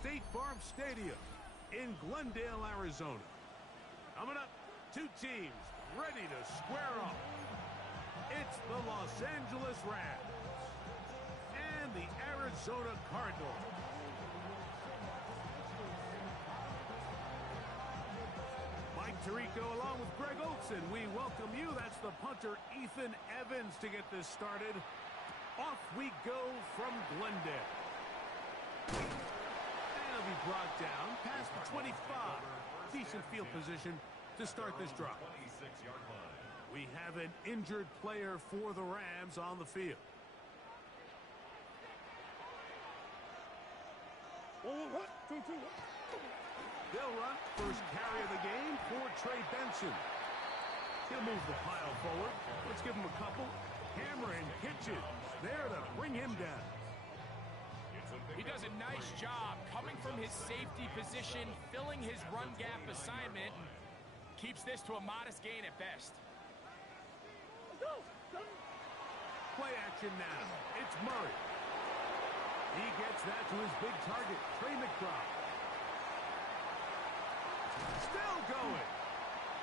State Farm Stadium in Glendale, Arizona. Coming up, two teams ready to square off. It's the Los Angeles Rams and the Arizona Cardinals. Mike Tirico along with Greg Olson. We welcome you. That's the punter, Ethan Evans, to get this started. Off we go from Glendale. And it'll be brought down past the 25. Decent field position to start this drive. We have an injured player for the Rams on the field. They'll run first carry of the game for Trey Benson. He'll move the pile forward. Let's give him a couple. Hammer and pitches there to bring him down. He does a nice job coming from his safety position, filling his run gap assignment, and keeps this to a modest gain at best. Play action now. It's Murray. He gets that to his big target, Trey McBride. Still going.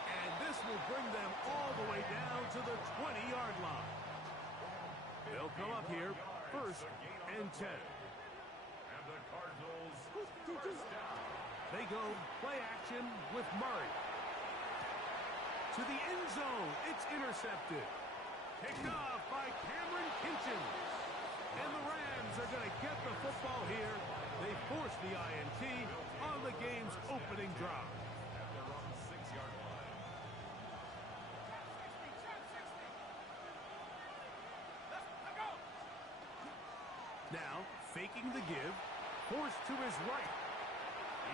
And this will bring them all the way down to the 20-yard line. They'll come up here, first and 10. And the Cardinals first down. They go play action with Murray. To the end zone. It's intercepted. Picked off by Cameron Kinchins. And the Rams are going to get the football here. They force the INT on the game's opening drive. At their own 6-yard line. Now, faking the give. Forced to his right.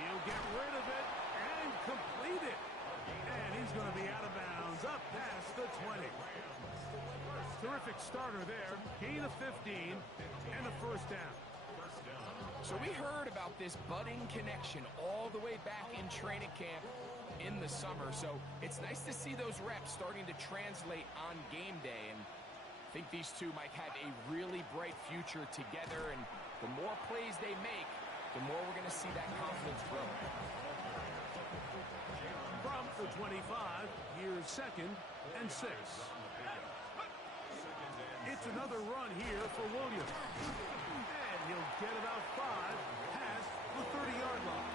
He'll get rid of it and complete it. And he's going to be out of bounds up past the 20. Terrific starter there. Gain of 15 and a first down. So we heard about this budding connection all the way back in training camp in the summer. So it's nice to see those reps starting to translate on game day. And I think these two might have a really bright future together. And the more plays they make, the more we're going to see that confidence grow. From the 25, here's second and 6. It's another run here for Williams. And he'll get about 5 past the 30-yard line.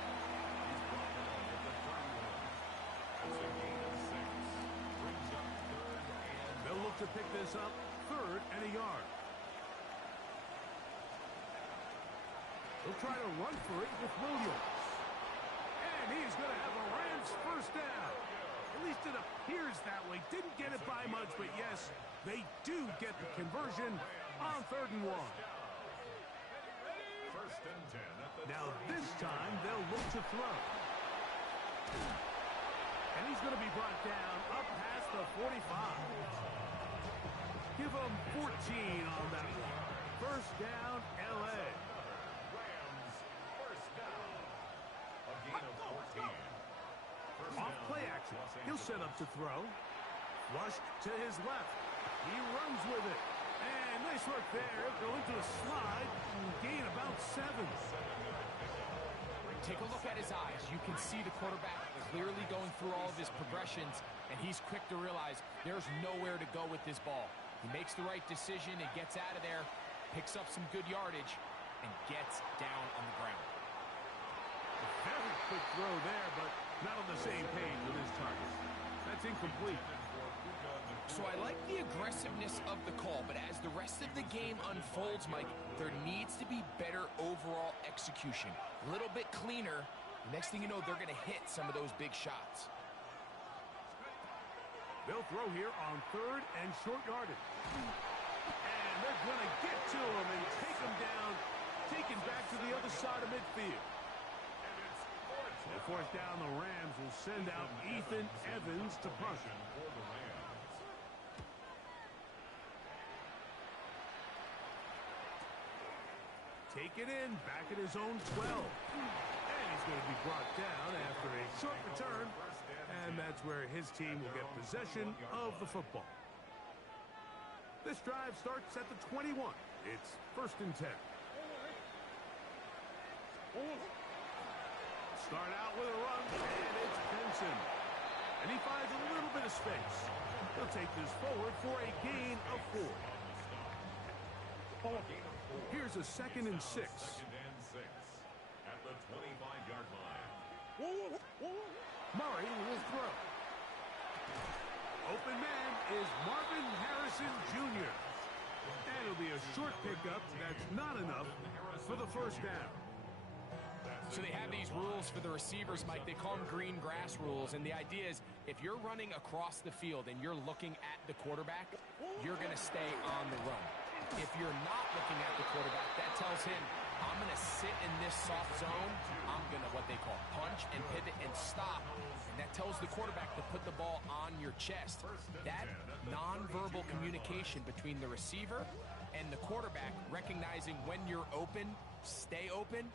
They'll look to pick this up, 3rd and a yard. They'll try to run for it with Williams. And he's going to have a Rams first down. At least it appears that way. Didn't get it by much, but yes, they do get the conversion on 3rd and 1. First and 10 at the Now this time they'll look to throw. And he's going to be brought down up past the 45. Give him 14 on that one. First down, L.A. Rams first down. A gain of 14. Off play action. He'll set up to throw. Flushed to his left. He runs with it. And nice work there. Going to a slide and gain about 7. Take a look at his eyes. You can see the quarterback clearly going through all of his progressions, and he's quick to realize there's nowhere to go with this ball. He makes the right decision and gets out of there, picks up some good yardage, and gets down on the ground. Very quick throw there, but not on the same page with his target. That's incomplete. So I like the aggressiveness of the call, but as the rest of the game unfolds, Mike, there needs to be better overall execution. A little bit cleaner. Next thing you know, they're going to hit some of those big shots. They'll throw here on 3rd and short yardage. And they're going to get to him and take him down, taken back to the other side of midfield. The 4th down, the Rams will send out Ethan Evans to punt. Take it in, back at his own 12. And he's going to be brought down after a short return. And that's where his team will get possession of the football. This drive starts at the 21. It's 1st and 10. start out with a run, and it's Benson. And he finds a little bit of space. He'll take this forward for a gain of 4. Here's a 2nd and 6. Second and 6 at the 25-yard line. Murray will throw. Open man is Marvin Harrison Jr. And it'll be a short pickup that's not enough for the first down. So they have these rules for the receivers, Mike. They call them green grass rules. And the idea is if you're running across the field and you're looking at the quarterback, you're going to stay on the run. If you're not looking at the quarterback, that tells him, I'm going to sit in this soft zone. I'm going to what they call punch and pivot and stop. And that tells the quarterback to put the ball on your chest. That nonverbal communication between the receiver and the quarterback, recognizing when you're open, stay open,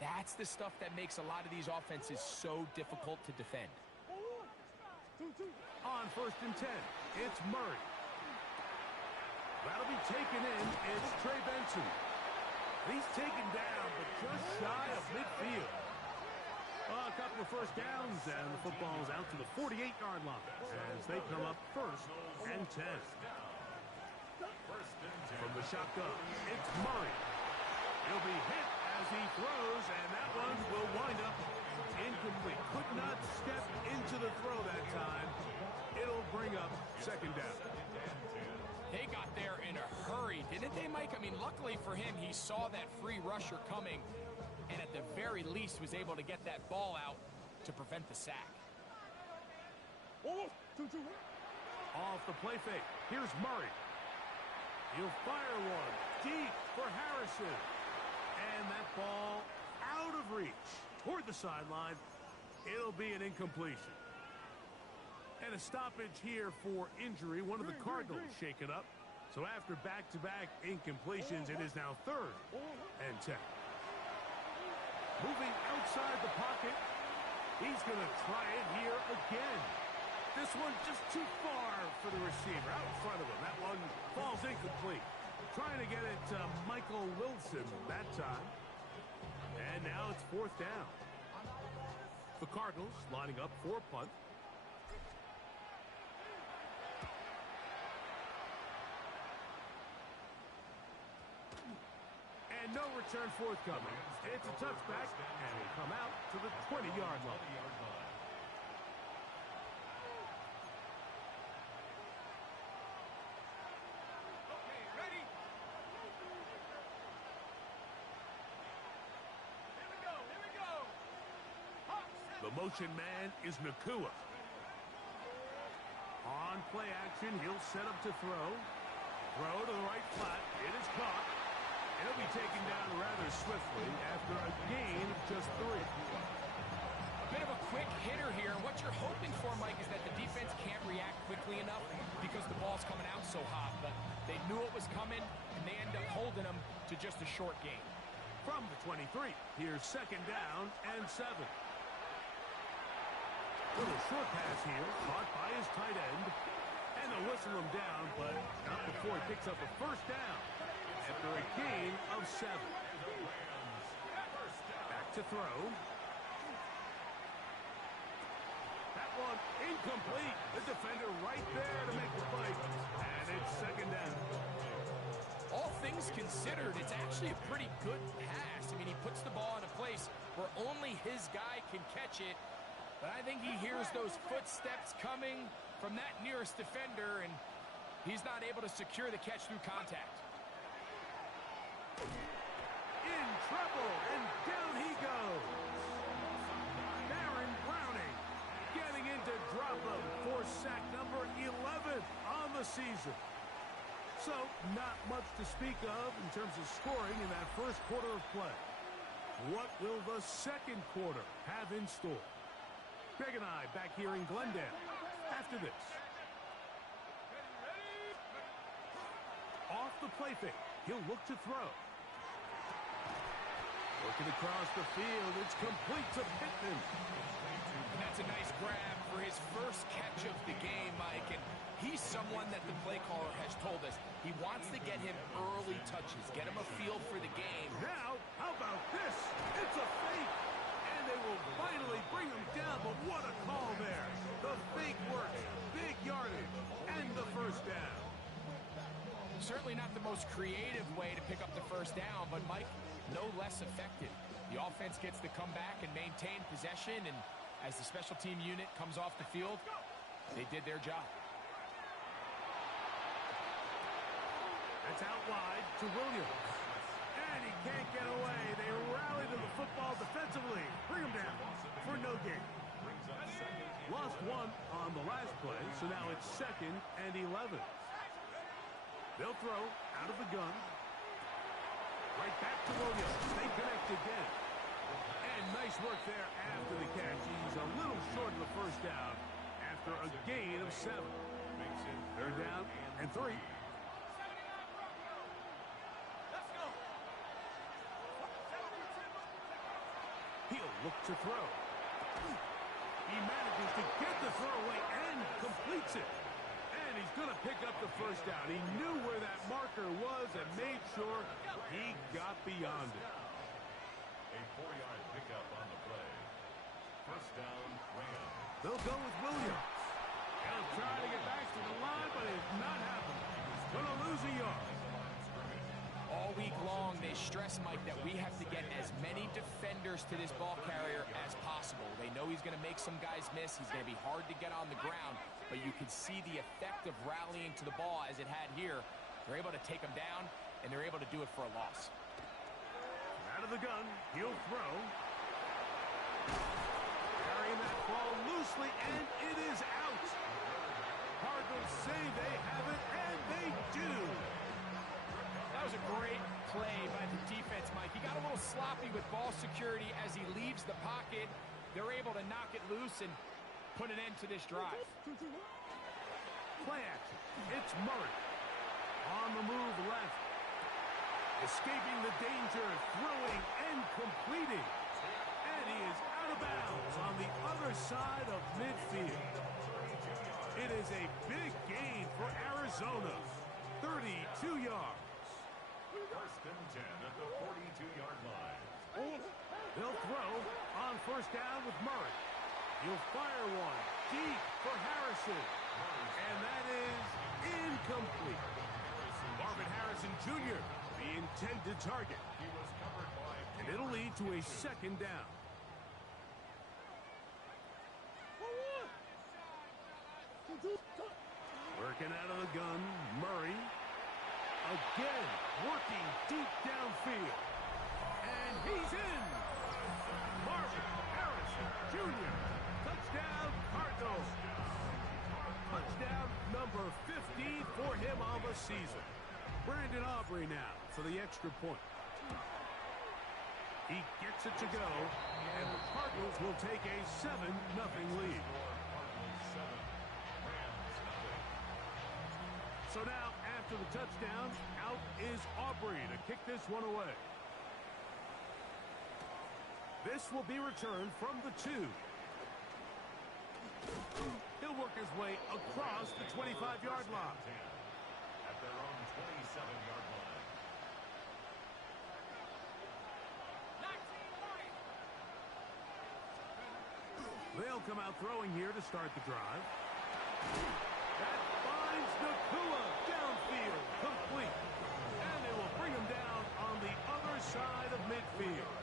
that's the stuff that makes a lot of these offenses so difficult to defend. On 1st and 10, it's Murray. That'll be taken in. It's Trey Benson. He's taken down, but just shy of midfield. A couple of first downs, and the football's out to the 48-yard line as they come up 1st and 10. From the shotgun, it's Murray. He'll be hit as he throws, and that one will wind up incomplete. Could not step into the throw that time. It'll bring up 2nd down. They got there in a hurry, didn't they, Mike? I mean, luckily for him, he saw that free rusher coming and at the very least was able to get that ball out to prevent the sack. Off the play fake, here's Murray. He'll fire one deep for Harrison. And that ball out of reach toward the sideline. It'll be an incompletion. And a stoppage here for injury. One of the Cardinals shaken up. So after back-to-back incompletions, it is now 3rd and 10. Moving outside the pocket. He's going to try it here again. This one just too far for the receiver. Out in front of him. That one falls incomplete. Trying to get it to Michael Wilson that time. And now it's 4th down. The Cardinals lining up for a punt. And no return forthcoming. It's a touchback, and will come out to the 20-yard line. Okay, ready? Here we go. The motion man is Nakua. On play action, he'll set up to throw. Throw to the right flat. It is caught. He'll be taken down rather swiftly after a gain of just 3. A bit of a quick hitter here. What you're hoping for, Mike, is that the defense can't react quickly enough because the ball's coming out so hot. But they knew it was coming, and they end up holding them to just a short gain. From the 23, here's 2nd down and 7. Little short pass here, caught by his tight end. And they'll whistle him down, but not before he picks up a 1st down after a gain of 7. Back to throw. That one incomplete. The defender right there to make the play. And it's 2nd down. All things considered, it's actually a pretty good pass. I mean, he puts the ball in a place where only his guy can catch it. But I think he hears those footsteps coming from that nearest defender, and he's not able to secure the catch through contact. In trouble, and down he goes. Baron Browning getting into drop him for sack number 11 on the season. So, not much to speak of in terms of scoring in that first quarter of play. What will the second quarter have in store? Greg and I back here in Glendale after this. Off the play fake, he'll look to throw. Working across the field, it's complete to Pittman. And that's a nice grab for his first catch of the game, Mike. And he's someone that the play caller has told us he wants to get him early touches, get him a feel for the game. Now, how about this? It's a fake. And they will finally bring him down, but what a call there. The fake works, big yardage, and the first down. Certainly not the most creative way to pick up the first down, but Mike, no less effective. The offense gets to come back and maintain possession, and as the special team unit comes off the field, they did their job. It's out wide to Williams. And he can't get away. They rally to the football defensively. Bring him down for no gain. Lost one on the last play, so now it's 2nd and 11. They'll throw out of the gun. Right back to Williams. They connect again. And nice work there after the catch. He's a little short of the first down after a gain of 7. They're down and 3. He'll look to throw. He manages to get the throw away and completes it. And he's going to pick up the first down. He knew where that marker was and made sure he got beyond it. A 4-yard pickup on the play. First down, Rams. They'll go with Williams. He'll try to get back to the line, but it's not happening. Going to lose a yard. All week long, they stress, Mike, that we have to get as many defenders to this ball carrier as possible. They know he's going to make some guys miss. He's going to be hard to get on the ground, but you can see the effect of rallying to the ball as it had here. They're able to take him down, and they're able to do it for a loss. Out of the gun, he'll throw. Carrying that ball loosely, and it is out. Cardinals say they have it, and they do. That was a great play by the defense, Mike. He got a little sloppy with ball security as he leaves the pocket. They're able to knock it loose and put an end to this drive. Play action. It's Murray. On the move left. Escaping the danger, throwing and completing. And he is out of bounds on the other side of midfield. It is a big gain for Arizona. 32 yards. First and 10 at the 42-yard line. They'll throw on first down with Murray. He'll fire one deep for Harrison. And that is incomplete. Marvin Harrison Jr., the intended target. He was covered by... And it'll lead to a 2nd down. Working out of the gun, Murray. Again, working deep downfield. And he's in. Marvin Harrison Jr. Touchdown, Cardinals. Touchdown number 50 for him on the season. Brandon Aubrey now for the extra point. He gets it to go, and the Cardinals will take a 7-0 lead. So now, after the touchdown, out is Aubrey to kick this one away. This will be returned from the 2. He'll work his way across the 25-yard line. At their own 27-yard line. They'll come out throwing here to start the drive. That finds Nakua downfield, complete. And it will bring him down on the other side of midfield.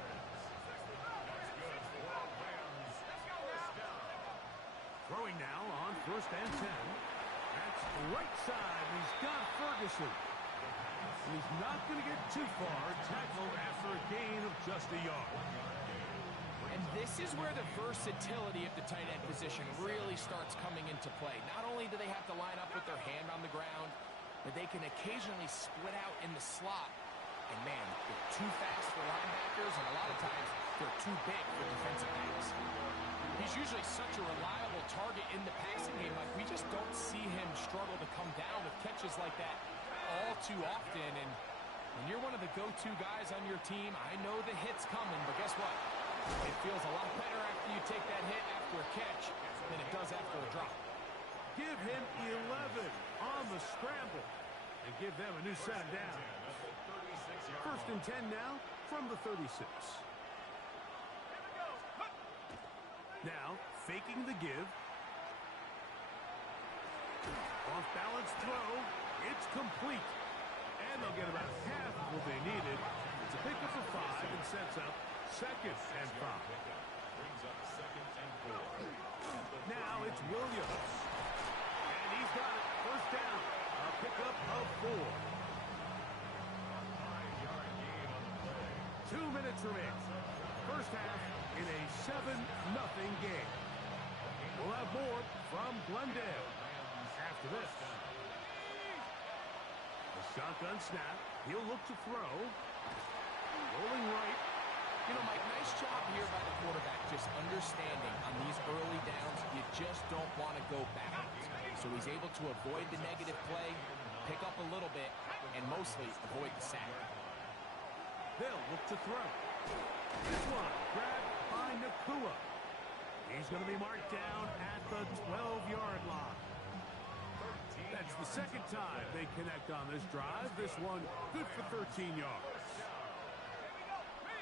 Throwing now on first and 10. That's right side. He's got Ferguson. And he's not going to get too far. Tackled after a gain of just a yard. And this is where the versatility of the tight end position really starts coming into play. Not only do they have to line up with their hand on the ground, but they can occasionally split out in the slot. And man, they're too fast for linebackers, and a lot of times they're too big for defensive backs. He's usually such a reliable target in the passing game. Like, we just don't see him struggle to come down with catches like that all too often. And when you're one of the go-to guys on your team, I know the hit's coming, but guess what? It feels a lot better after you take that hit after a catch than it does after a drop. Give him 11 on the scramble and give them a new set down. First and 10 now from the 36. Now, faking the give. Off-balance throw. It's complete. And they'll get about half of what they needed. It's a pickup for 5 and sets up 2nd and 5. Brings up 2nd and 4. Now it's Williams. And he's got it. First down. A pickup of 4. 5-yard gain on the play. 2 minutes remain. First half in a 7-0 game. We'll have more from Glendale after this. A shotgun snap. He'll look to throw. Rolling right. You know, Mike, nice job here by the quarterback, just understanding on these early downs, you just don't want to go backwards. So he's able to avoid the negative play, pick up a little bit, and mostly avoid the sack. They'll look to throw. This one grabbed by Nakua. He's going to be marked down at the 12-yard line. That's the second time they connect on this drive. This one good for 13 yards.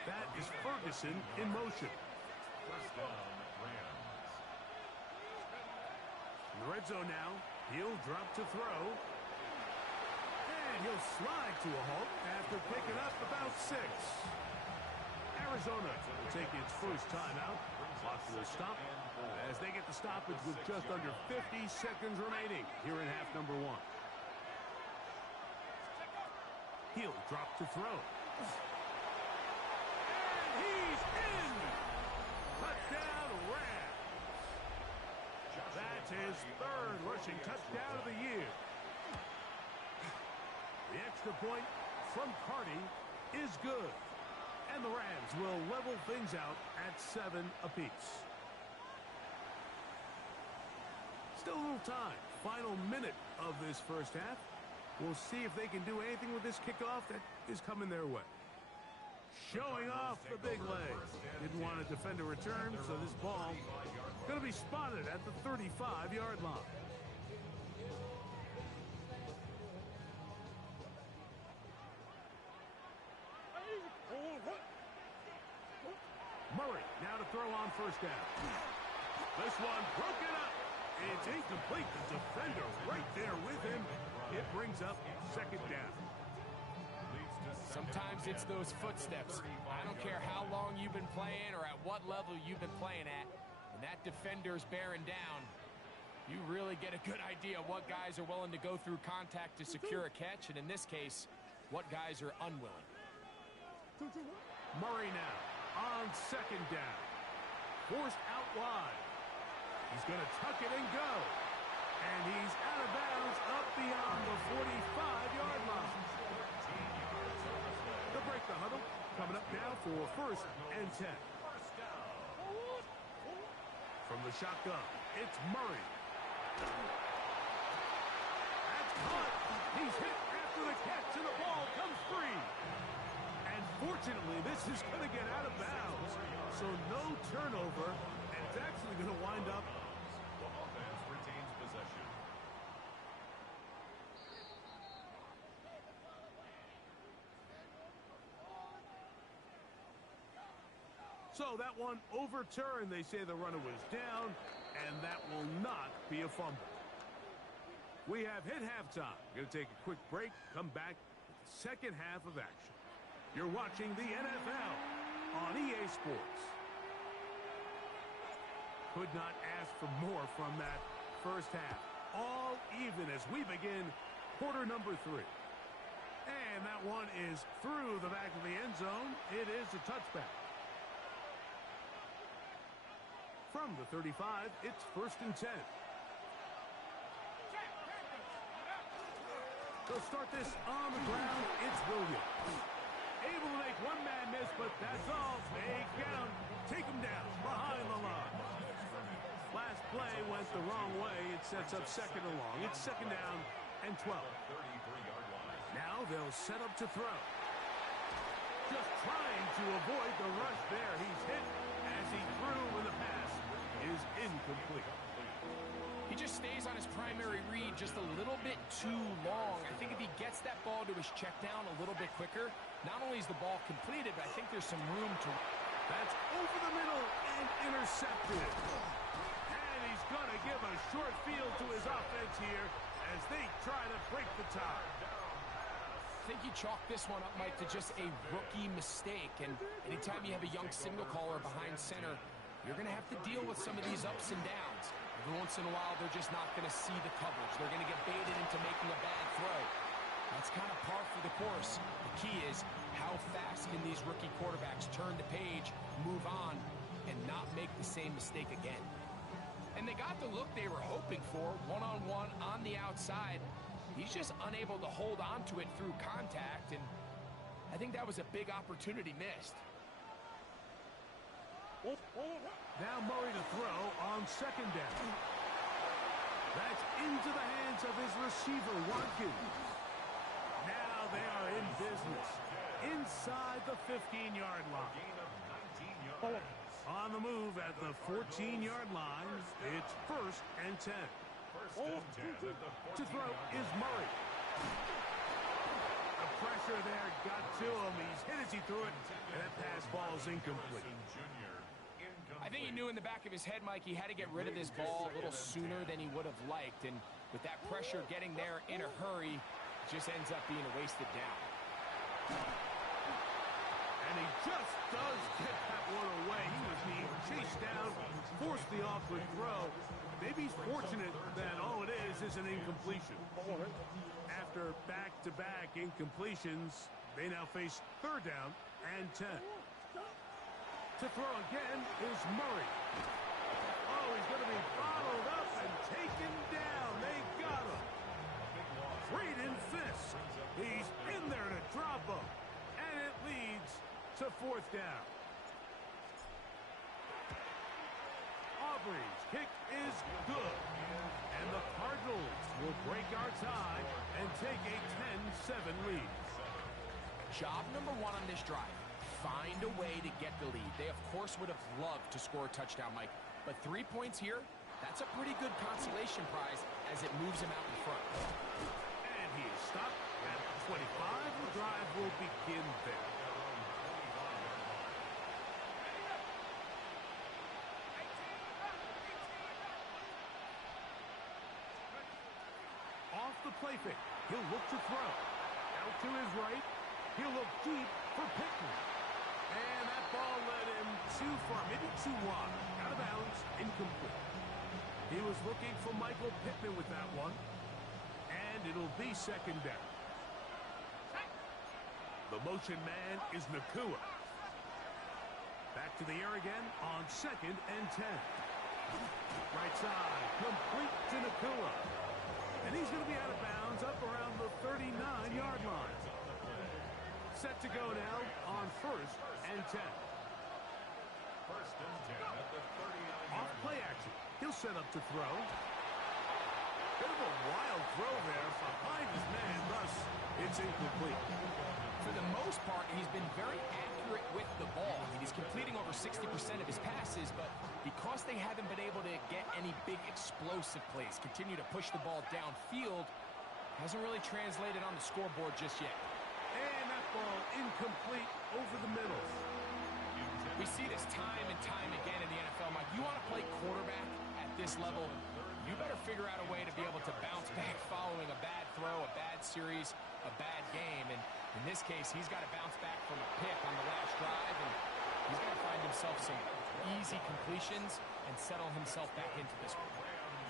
That is Ferguson in motion. First down, Rams. In the red zone now. He'll drop to throw. And he'll slide to a halt after picking up about 6. Arizona will take its first timeout. Clock will stop as they get the stoppage with just under 50 seconds remaining here in half number 1. He'll drop to throw. And he's in! Touchdown, Rams! That's his 3rd rushing touchdown of the year. The extra point from Cardi is good. And the Rams will level things out at 7 apiece. Still a little time. Final minute of this first half. We'll see if they can do anything with this kickoff that is coming their way. Showing off the big leg. Didn't want to defend a return, so this ball going to be spotted at the 35-yard line. Murray now to throw on first down. This one broken up. It's incomplete. The defender right there with him. It brings up 2nd down. Sometimes it's those footsteps. I don't care how long you've been playing or at what level you've been playing at. When that defender's bearing down, you really get a good idea what guys are willing to go through contact to secure a catch, and in this case, what guys are unwilling. Murray now on 2nd down. Forced out wide. He's going to tuck it and go. And he's out of bounds up beyond the 45-yard line. They'll break the huddle. Coming up now for 1st and 10. From the shotgun, it's Murray. That's caught. He's hit after the catch, and the ball comes free. And fortunately, this is going to get out of bounds. So no turnover, and it's actually going to wind up. The offense retains possession. So that one overturned. They say the runner was down, and that will not be a fumble. We have hit halftime. Going to take a quick break, come back with the second half of action. You're watching the NFL on EA Sports. Could not ask for more from that first half. All even as we begin quarter number 3. And that one is through the back of the end zone. It is a touchback. From the 35, it's 1st and 10. They'll start this on the ground. It's Williams. Able to make one man miss, but that's all. They get him. Take him down behind the line. Last play went the wrong way. It sets up 2nd and long. It's 2nd down and 12. 33-yard line. Now they'll set up to throw. Just trying to avoid the rush there. He's hit as he threw when the pass is incomplete. He just stays on his primary read just a little bit too long. I think if he gets that ball to his check down a little bit quicker, not only is the ball completed, but I think there's some room to... That's over the middle and intercepted. And he's going to give a short field to his offense here as they try to break the tie. I think you chalk this one up, Mike, to just a rookie mistake. And anytime you have a young signal caller behind center, you're going to have to deal with some of these ups and downs. Every once in a while, they're just not going to see the coverage. They're going to get baited into making a bad throw. That's kind of par for the course. The key is how fast can these rookie quarterbacks turn the page, move on, and not make the same mistake again. And they got the look they were hoping for, one-on-one on the outside. He's just unable to hold on to it through contact, and I think that was a big opportunity missed. Now Murray to throw on second down. That's into the hands of his receiver, Watkins. Now they are in business inside the 15-yard line. On the move at the 14-yard line, it's 1st and 10. To throw is Murray. The pressure there got to him. He's hit as he threw it, and that pass ball is incomplete. I think he knew in the back of his head, Mike, he had to get rid of this ball a little sooner than he would have liked. And with that pressure getting there in a hurry, it just ends up being a wasted down. And he just does get that one away. He was being chased down, forced the awkward throw. Maybe he's fortunate that all it is an incompletion. After back-to-back incompletions, they now face 3rd down and 10. To throw again is Murray. Oh, he's going to be bottled up and taken down. They got him. Braden Fisk. He's in there to drop him. And it leads to 4th down. Aubrey's kick is good. And the Cardinals will break our tie and take a 10-7 lead. Job number 1 on this drive. Find a way to get the lead. They, of course, would have loved to score a touchdown, Mike. But 3 points here, that's a pretty good consolation prize as it moves him out in front. And he is stopped at 25. The drive will begin there. Off the play fake. He'll look to throw. Out to his right. He'll look deep for Pittman. And that ball led him too far, maybe too wide. Out of bounds, incomplete. He was looking for Michael Pittman with that one. And it'll be 2nd down. The motion man is Nakua. Back to the air again on 2nd and 10. Right side, complete to Nakua. And he's going to be out of bounds up around the 39-yard line. Set to go now on 1st and 10. 1st and 10 at the 39-yard Off play action. He'll set up to throw. Bit of a wild throw there behind his man, thus it's incomplete. For the most part, he's been very accurate with the ball. I mean, he's completing over 60% of his passes, but because they haven't been able to get any big explosive plays, continue to push the ball downfield, hasn't really translated on the scoreboard just yet. And that ball incomplete over the middle. We see this time and time again in the NFL, Mike. You want to play quarterback at this level, you better figure out a way to be able to bounce back following a bad throw, a bad series, a bad game. And in this case, he's got to bounce back from a pick on the last drive, and he's got to find himself some easy completions and settle himself back into this one.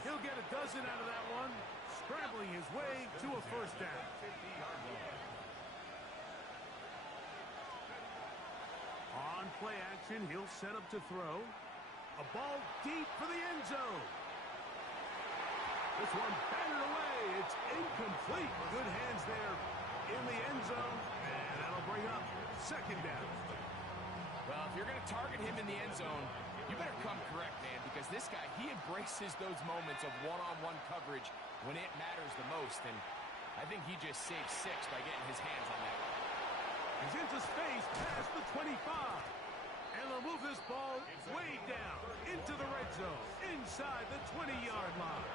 He'll get a dozen out of that one, scrambling his way to a 1st down. On play action, he'll set up to throw. A ball deep for the end zone. This one batted away. It's incomplete. Good hands there in the end zone. And that'll bring up 2nd down. Well, if you're going to target him in the end zone, you better come correct, man, because this guy, he embraces those moments of one-on-one coverage when it matters the most. And I think he just saved 6 by getting his hands on that one. He's into space past the 25. And they'll move this ball way down into the red zone, inside the 20-yard line.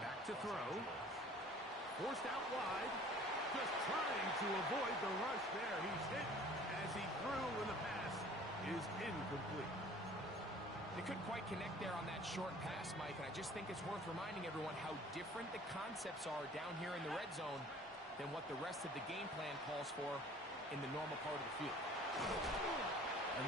Back to throw. Forced out wide. avoid the rush there. He's hit as he threw, and the pass is incomplete. They couldn't quite connect there on that short pass, Mike, and I just think it's worth reminding everyone how different the concepts are down here in the red zone than what the rest of the game plan calls for in the normal part of the field.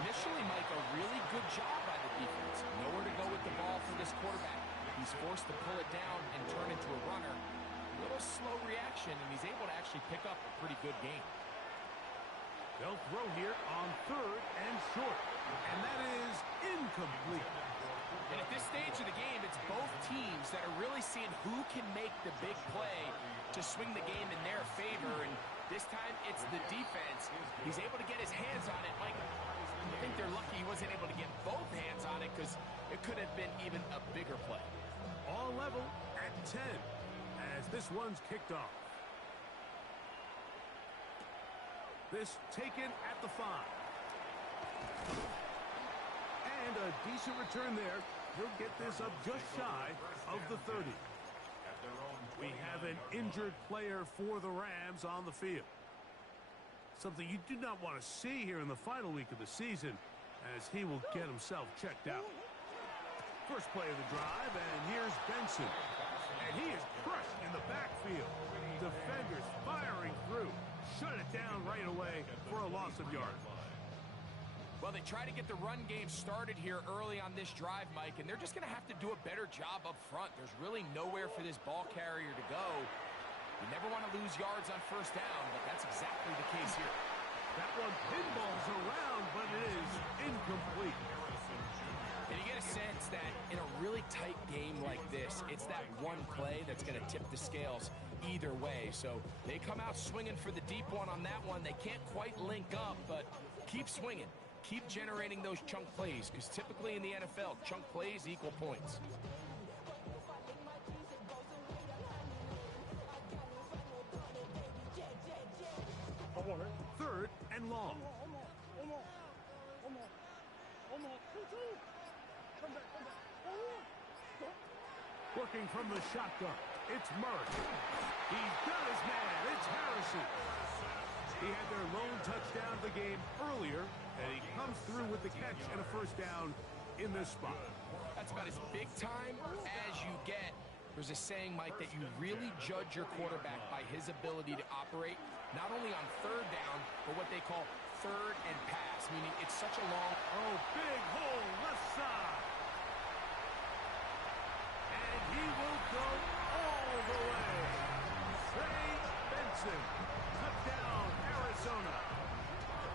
Initially, Mike, a really good job by the defense. Nowhere to go with the ball for this quarterback. He's forced to pull it down and turn into a runner. A little slow reaction, and he's able to actually pick up a pretty good game. They'll throw here on 3rd and short, and that is incomplete. And at this stage of the game, it's both teams that are really seeing who can make the big play to swing the game in their favor, and this time it's the defense. He's able to get his hands on it. Mike, I think they're lucky he wasn't able to get both hands on it because it could have been even a bigger play. All level at 10 as this one's kicked off. This taken at the 5. And a decent return there. He'll get this up just shy of the 30. We have an injured player for the Rams on the field. Something you do not want to see here in the final week of the season, as he will get himself checked out. First play of the drive, and here's Benson. And he is crushed in the backfield. Defenders firing through. Shut it down right away for a loss of yards. Well, they try to get the run game started here early on this drive, Mike, and they're just going to have to do a better job up front. There's really nowhere for this ball carrier to go. You never want to lose yards on first down, but that's exactly the case here. That one pinballs around, but it is incomplete. And you get a sense that in a really tight game like this, it's that one play that's going to tip the scales either way. So they come out swinging for the deep one on that one. They can't quite link up, but keep swinging. Keep generating those chunk plays, because typically in the NFL, chunk plays equal points. Third and long. Working from the shotgun, it's Murray. He's got his man. It's Harrison. He had their lone touchdown of the game earlier, and he comes through with the catch and a first down in this spot. That's about as big time as you get. There's a saying, Mike, that you really judge your quarterback by his ability to operate not only on third down, but what they call third and pass, meaning it's such a long... Oh, big hole left side. And he will go all the way. Trey Benson, touchdown, Arizona.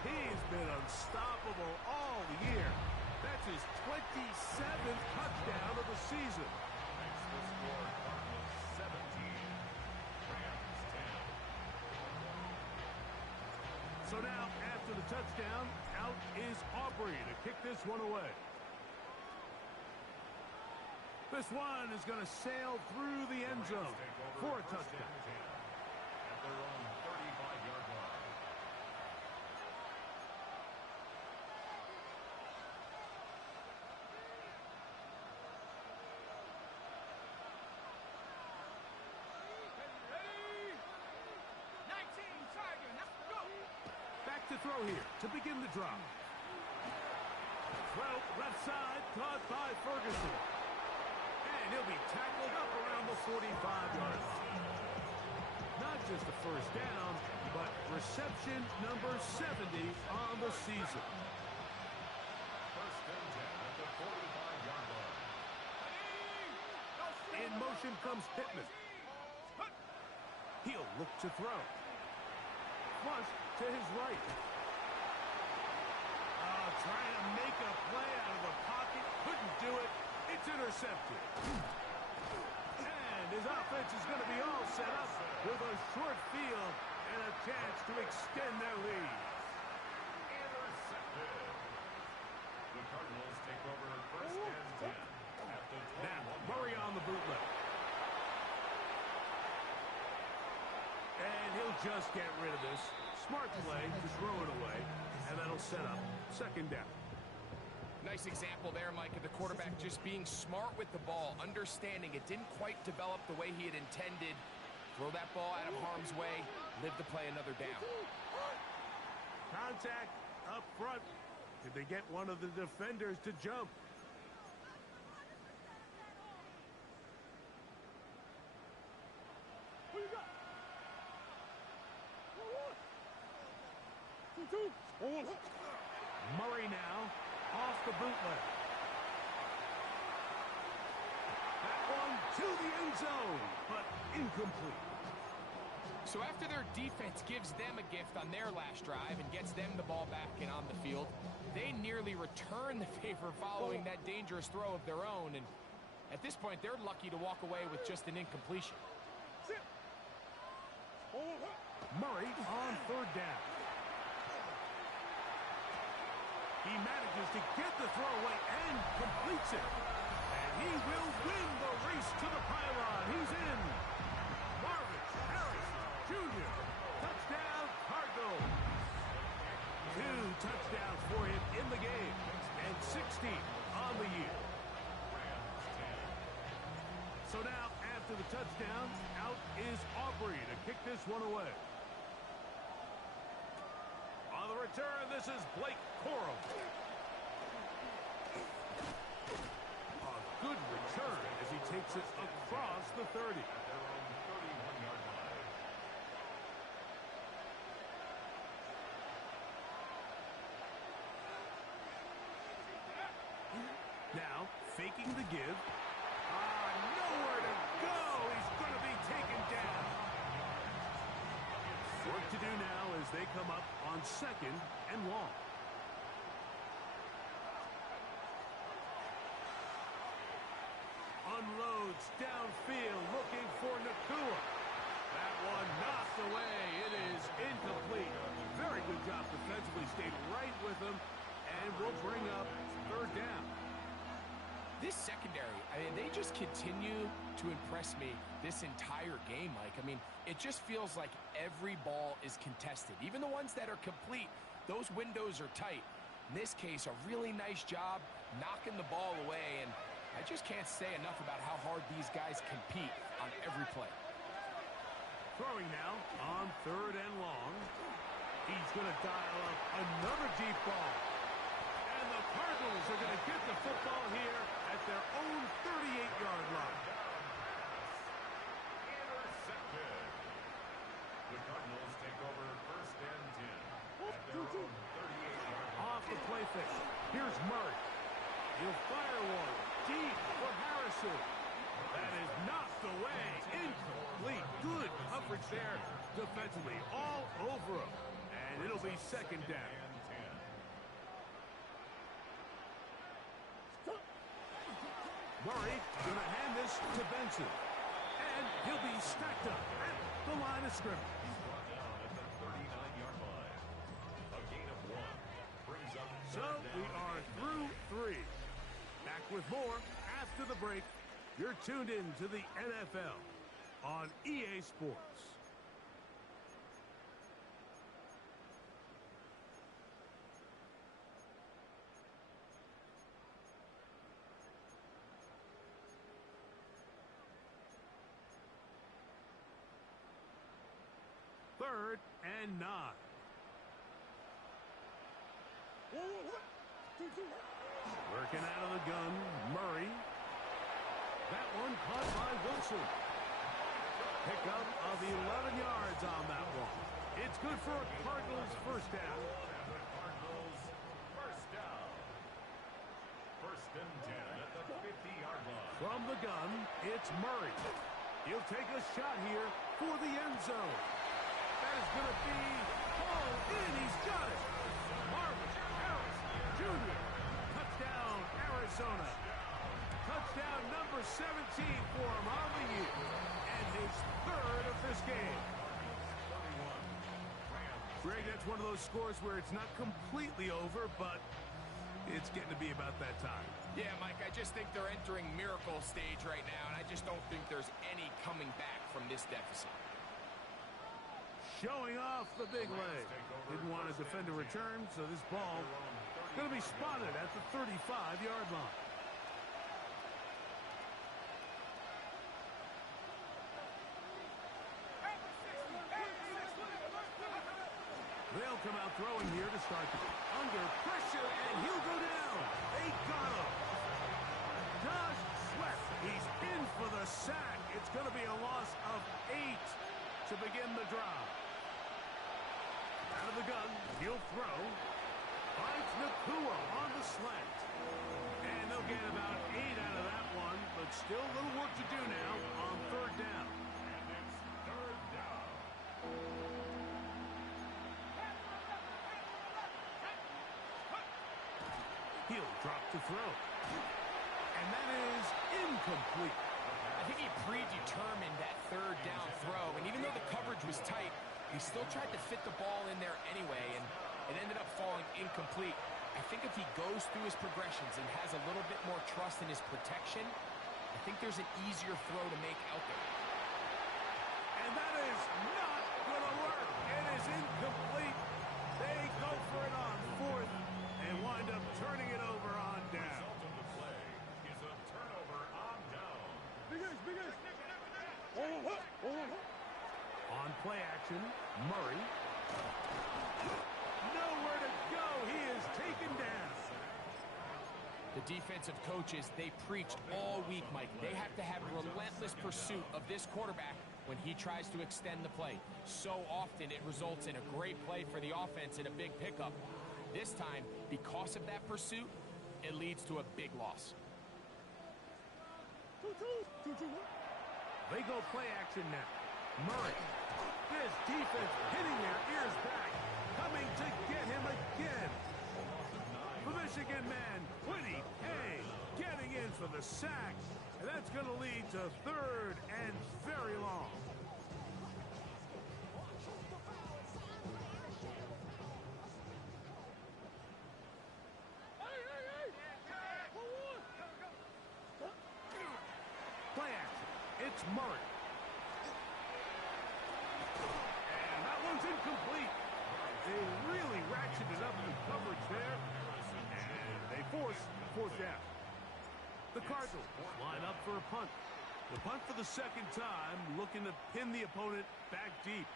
He's been unstoppable all year. That's his 27th touchdown of the season. Makes the score Cardinals 17, Rams 10. So now, after the touchdown, out is Aubrey to kick this one away. This one is going to sail through the end zone for a touchdown. At their own 35-yard line. Back to throw here to begin the drive. Throw left side, caught by Ferguson. And he'll be tackled up around the 45-yard line. Not just a first down, but reception number 70 on the season. First and 10 at the 45-yard line. In motion comes Pittman. He'll look to throw. Flush to his right. Trying to make a play out of the pocket. Couldn't do it. It's intercepted. And his offense is going to be all set up with a short field and a chance to extend their lead. Intercepted. The Cardinals take over first and 10 at the 21. Now, Murray on the bootleg. And he'll just get rid of this. Smart play to throw it away, and that'll set up second down. Nice example there, Mike, of the quarterback just being smart with the ball, understanding it didn't quite develop the way he had intended. Throw that ball out of harm's way, live to play another down. Contact up front. Did they get one of the defenders to jump? Murray now off the bootleg. That one to the end zone, but incomplete. So after their defense gives them a gift on their last drive and gets them the ball back and on the field, they nearly return the favor following that dangerous throw of their own. And at this point, they're lucky to walk away with just an incompletion. Murray on third down. He manages to get the throw away and completes it. And he will win the race to the pylon. He's in. Marvin Harris Jr. Touchdown, Cardinals. 2 touchdowns for him in the game. And 16 on the year. So now, after the touchdown, out is Aubrey to kick this one away. On the return, this is Blake Corum. A good return as he takes it across the 30. Now, faking the give. Nowhere to go. He's going to be taken down. Work to do now as they come up on 2nd and long. Unloads downfield looking for Nakua. That one knocked away. It is incomplete. Very good job defensively. Stayed right with him and will bring up 3rd down. This secondary, I mean, they just continue to impress me this entire game, Mike. I mean, it just feels like every ball is contested. Even the ones that are complete, those windows are tight. In this case, a really nice job knocking the ball away, and I just can't say enough about how hard these guys compete on every play. Throwing now on 3rd and long. He's going to dial up another deep ball. And the Cardinals are going to get the football here at their own 38-yard line. Intercepted. The Cardinals take over 1st and 10 at their own 38-yard line. Off the play fake. Here's Murray. He'll fire one deep for Harrison. That is knocked away. Incomplete. Good coverage there defensively. All over him. And it'll be 2nd down. Murray going to hand this to Benson. And he'll be stacked up at the line of scrimmage. He's brought down at the 39-yard line. A gain of 1 brings up. So we are through 3. Back with more after the break. You're tuned in to the NFL on EA Sports. Third and 9. Working out of the gun, Murray. That one caught by Wilson. Pickup of 11 yards on that one. It's good for a Cardinals 1st down. The Cardinals 1st down. 1st and 10 at the 50-yard line. From the gun, it's Murray. He'll take a shot here for the end zone. That is going to be hauled in. He's got it. Marvin Harris Jr. Touchdown, Arizona. Touchdown number 17 for him on the year. And his 3rd of this game. Greg, that's one of those scores where it's not completely over, but it's getting to be about that time. Yeah, Mike, I just think they're entering miracle stage right now, and I just don't think there's any coming back from this deficit. Showing off the big leg. Didn't want to defend a return, so this ball going to be spotted at the 35-yard line. They'll come out throwing here to start under pressure, and he'll go down. They got him. Josh Sweat, he's in for the sack. It's going to be a loss of 8 to begin the drive. Out of the gun, he'll throw. Finds Nakua on the slant. And they'll get about 8 out of that one, but still a little work to do now on third down. And it's third down. He'll drop to throw. And that is incomplete. I think he predetermined that third down throw, and even though the coverage was tight, he still tried to fit the ball in there anyway, and it ended up falling incomplete. I think if he goes through his progressions and has a little bit more trust in his protection, I think there's an easier throw to make out there. And that is not going to work. It is incomplete. They go for it on fourth and wind up turning it over on down. Result of the play is a turnover on down. On play action, Murray. Nowhere to go. He is taken down. The defensive coaches, they preach all week, Mike. They have to have relentless pursuit of this quarterback when he tries to extend the play. So often it results in a great play for the offense and a big pickup. This time, because of that pursuit, it leads to a big loss. They go play action now. Murray. This defense hitting their ears back. Coming to get him again. The Michigan man, Quiddy Hay, getting in for the sack. And that's going to lead to third and very long. Play action. It's Murray. And that one's incomplete. They really ratcheted up the coverage there. And they force fourth down. The Cardinals line up for a punt. The punt for the second time, looking to pin the opponent back deep.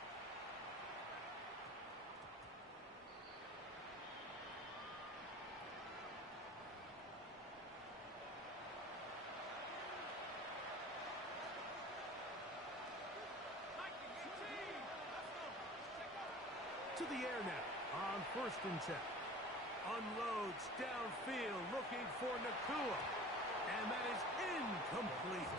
To the air now on first and 10. Unloads downfield looking for Nakua. And that is incomplete.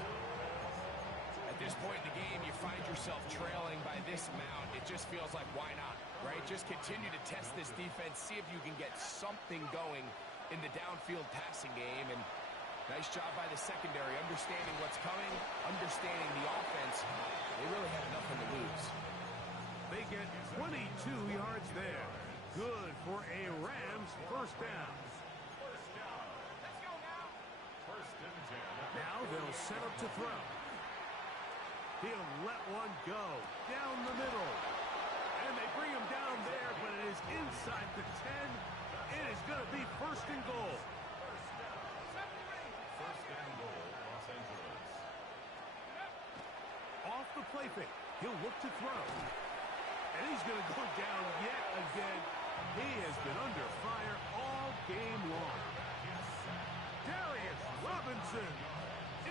At this point in the game, you find yourself trailing by this amount. It just feels like, why not, right? Just continue to test this defense, see if you can get something going in the downfield passing game. And nice job by the secondary, understanding what's coming, understanding the offense. They really have nothing to lose. They get 22 yards there. Good for a Rams first down. First and 10. Now they'll set up to throw. He'll let one go down the middle. And they bring him down there, but it is inside the 10. It is going to be first and goal. First and goal, Los Angeles. Off the play fake. He'll look to throw. And he's going to go down yet again. He has been under fire all game long. Darius Robinson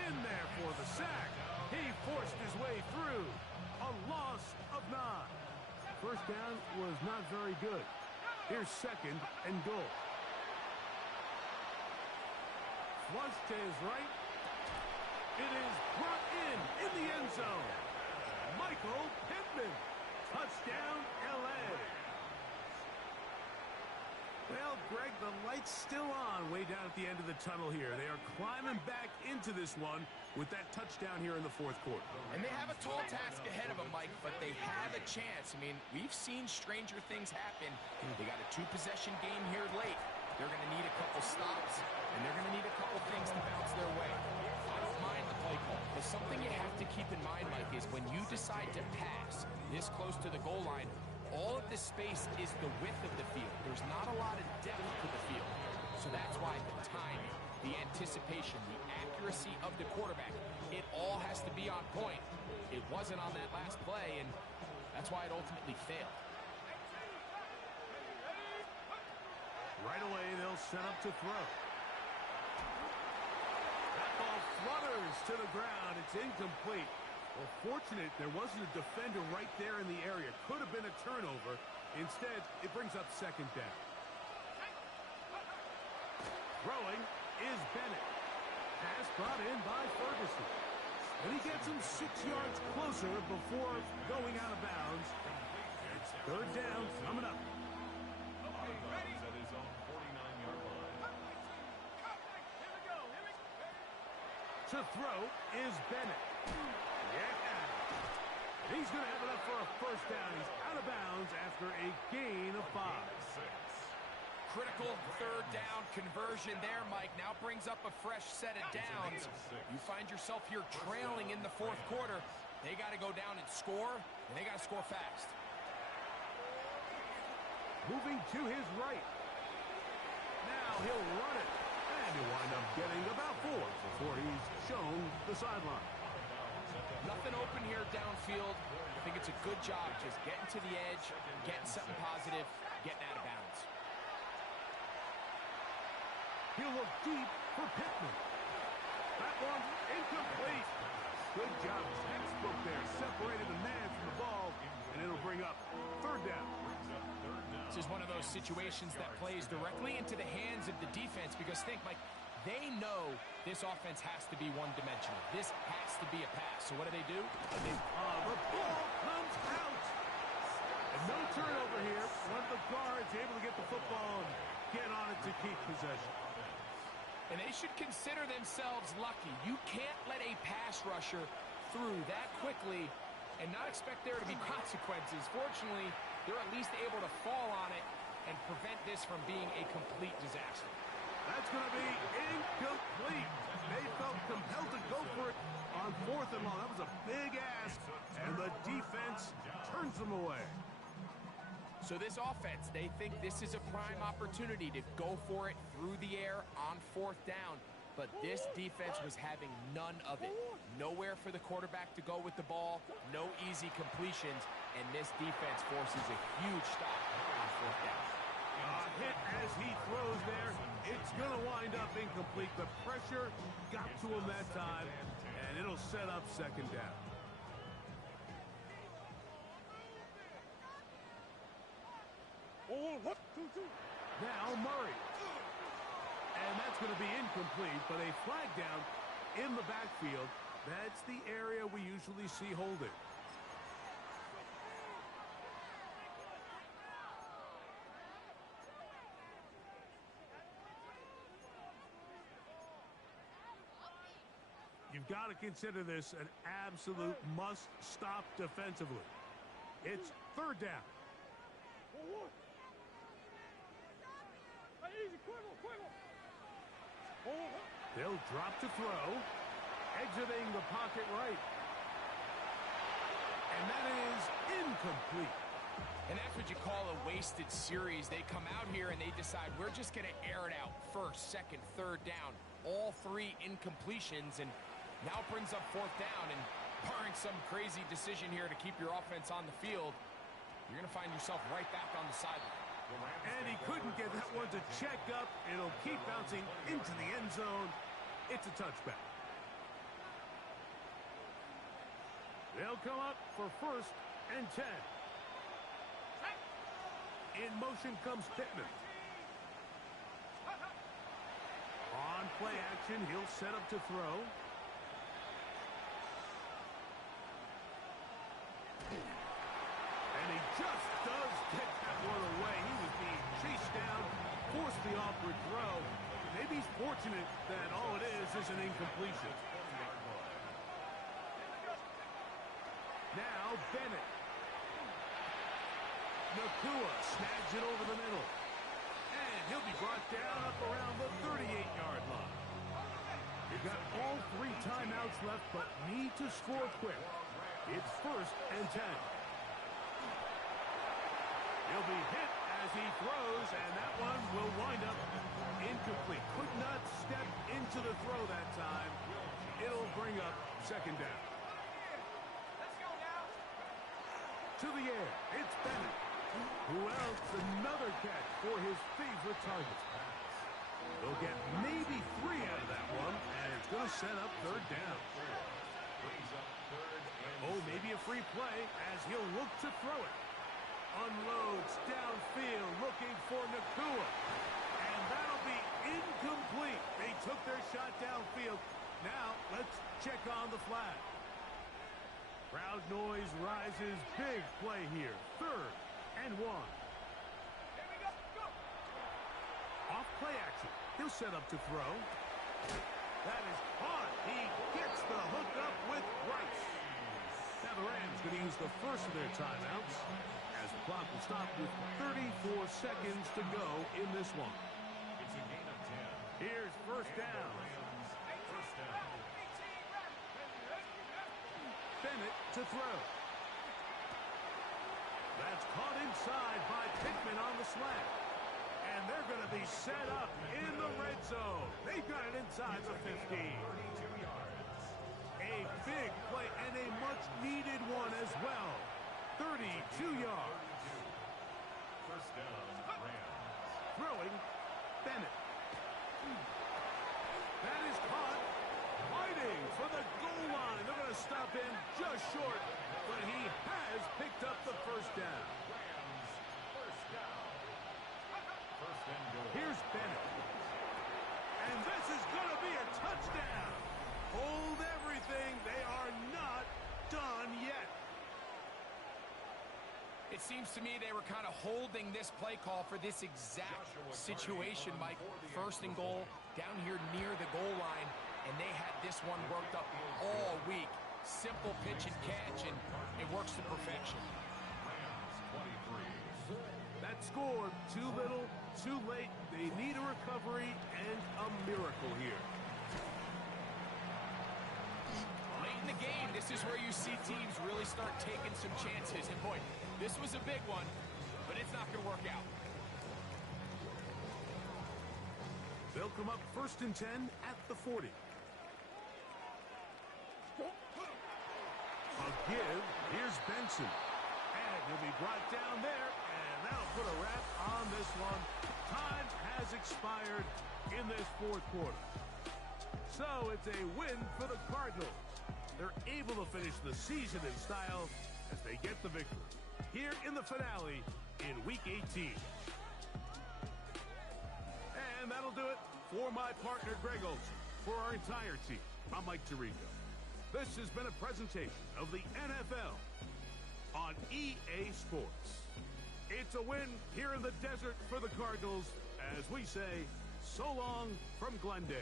in there for the sack. He forced his way through. A loss of 9. First down was not very good. Here's second and goal. Flush to his right. It is brought in the end zone. Michael Pittman. Touchdown, L.A. Well, Greg, the light's still on way down at the end of the tunnel here. They are climbing back into this one with that touchdown here in the fourth quarter. And they have a tall task ahead of them, Mike, but they have a chance. I mean, we've seen stranger things happen. They got a 2-possession game here late. They're going to need a couple stops, and they're going to need a couple things to bounce their way. I don't mind the play call, but something you have to keep in mind, Mike, is when you decide to pass this close to the goal line, all of the space is the width of the field. There's not a lot of depth to the field. So that's why the timing, the anticipation, the accuracy of the quarterback, it all has to be on point. It wasn't on that last play, and that's why it ultimately failed. set up to throw. That ball flutters to the ground. It's incomplete. Well, fortunate there wasn't a defender right there in the area. Could have been a turnover. Instead, it brings up second down. Throwing is Bennett. Pass brought in by Ferguson. And he gets him 6 yards closer before going out of bounds. It's third down coming up. At his own 49-yard line. To throw is Bennett. Yeah. He's going to have it up for a first down. He's out of bounds after a gain of 5. Critical third down conversion there, Mike. Now brings up a fresh set of downs. You find yourself here trailing in the fourth quarter. They got to go down and score, and they got to score fast. Moving to his right. Now he'll run it. And he'll wind up getting about 4 before he's shown the sideline. Nothing open here downfield. I think it's a good job just getting to the edge, getting something positive, getting out of bounds. He'll look deep for Pittman. That one incomplete. Good job, textbook there. Separated the man from the ball, and it'll bring up third down. This is one of those situations that plays directly into the hands of the defense because think, Mike, they know this offense has to be one-dimensional. This has to be a pass. So what do? The ball comes out. And no turnover here. One of the guards able to get the football and get on it to keep possession. And they should consider themselves lucky. You can't let a pass rusher through that quickly and not expect there to be consequences. Fortunately, they're at least able to fall on it and prevent this from being a complete disaster. That's going to be incomplete. They felt compelled to go for it on 4th and long. That was a big ask, and the defense turns them away. So this offense, they think this is a prime opportunity to go for it through the air on 4th down. But this defense was having none of it. Nowhere for the quarterback to go with the ball, no easy completions, and this defense forces a huge stop on 4th down. Hit as he throws there. It's going to wind up incomplete. The pressure got to him that time, and it'll set up second down. Now Murray. And that's going to be incomplete, but a flag down in the backfield. That's the area we usually see holding. You've got to consider this an absolute must-stop defensively. It's third down. They'll drop to throw, exiting the pocket right. And that is incomplete. And that's what you call a wasted series. They come out here and they decide we're just going to air it out first, second, third down. All 3 incompletions, and now brings up 4th down. And barring some crazy decision here to keep your offense on the field, you're going to find yourself right back on the sideline. And he couldn't get that one to check up. It'll keep bouncing into the end zone. It's a touchback. They'll come up for 1st and 10. In motion comes Pittman. On play action, he'll set up to throw. And he just does get that one away. He was being chased down, forced the awkward throw. Maybe he's fortunate that all it is an incompletion. Now Bennett. Nakua snags it over the middle. And he'll be brought down up around the 38-yard line. You've got all 3 timeouts left, but need to score quick. It's 1st and 10. He'll be hit as he throws, and that one will wind up incomplete. Could not step into the throw that time. It'll bring up second down. To the air, it's Bennett. Who else? Another catch for his favorite target. They'll get maybe 3 out of that one, and it's going to set up third down. Oh, maybe a free play as he'll look to throw it. Unloads downfield looking for Nakua. And that'll be incomplete. They took their shot downfield. Now, let's check on the flag. Crowd noise rises. Big play here. 3rd and 1. Off play action. He'll set up to throw. That is caught. He gets the hook up with Rice. Now the Rams going to use the first of their timeouts as the clock will stop with 34 seconds to go in this one. It's a gain of 10. Here's first down. First down. Bennett to throw. That's caught inside by Pittman on the slant. And they're going to be set up in the red zone. They've got it inside the 15. 32 yards. A big play and a much-needed one as well. 32 yards. First down, Rams. Throwing, Bennett. That is caught. Fighting for the goal line. They're going to stop him just short, but he has picked up the first down. Rams, first down. First and goal. Here's Bennett. And this is going to be a touchdown. Hold everything. They are not done yet. It seems to me they were kind of holding this play call for this exact situation, Mike. First and goal, down here near the goal line, and they had this one worked up all week. Simple pitch and catch, and it works to perfection. Rams 23. That score, too little, too late. They need a recovery and a miracle here. Late in the game, this is where you see teams really start taking some chances. And boy, this was a big one, but it's not going to work out. They'll come up 1st and 10 at the 40. A give. Here's Benson. And he'll be brought down there, and that'll put a wrap on this one. Time has expired in this 4th quarter. So it's a win for the Cardinals. They're able to finish the season in style as they get the victory here in the finale in Week 18. And that'll do it for my partner, Greg Olson. For our entire team, I'm Mike Tirico. This has been a presentation of the NFL on EA Sports. It's a win here in the desert for the Cardinals as we say, so long from Glendale.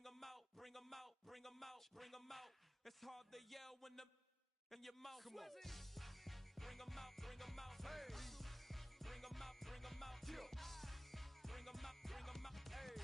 Bring 'em out, bring 'em out, bring 'em out, bring 'em out. It's hard to yell when the in your mouth. Come on. Bring 'em out, bring 'em out. Hey. Bring 'em out, bring 'em out. Bring 'em out, bring 'em out. Hey.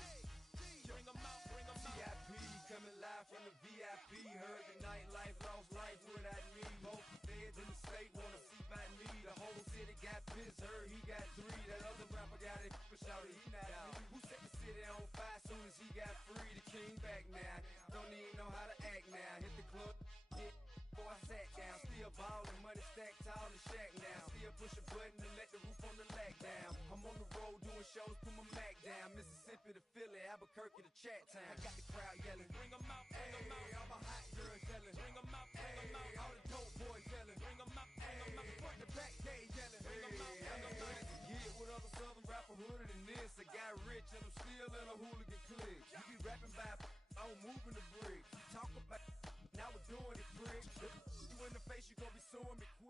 Bring 'em out, bring 'em out. VIP coming live from the VIP. Heard the nightlife, lost life without me. Both feds in the state wanna see by me. The whole city got pissed, heard he got 3. That other rapper got it, but shouted he not out. Who set the city on fire soon as he got free? The king back now, don't even know how to act now. Hit the club, hit before I sat down. Still ballin', money stacked tall in shack now. Still push a button to let the roof on the lag down. I'm on the road doing shows, put my Mac down. Mississippi to Philly, Albuquerque to Chat Town. I got the crowd yelling, Bring 'em out, bring 'em out. all my hot girls yelling, Bring 'em out, bring 'em out. all the dope boys yelling, Bring 'em out, bring 'em out. front to back they yelling. Bring 'em out, bring 'em out. Yeah, what other southern rapper hooded than this? I got rich and I'm still in a hooligan clique. You be rapping by, I'm moving the brick. Talk about, now we're doing it, prick. You in the face, you gon' be suing me quick.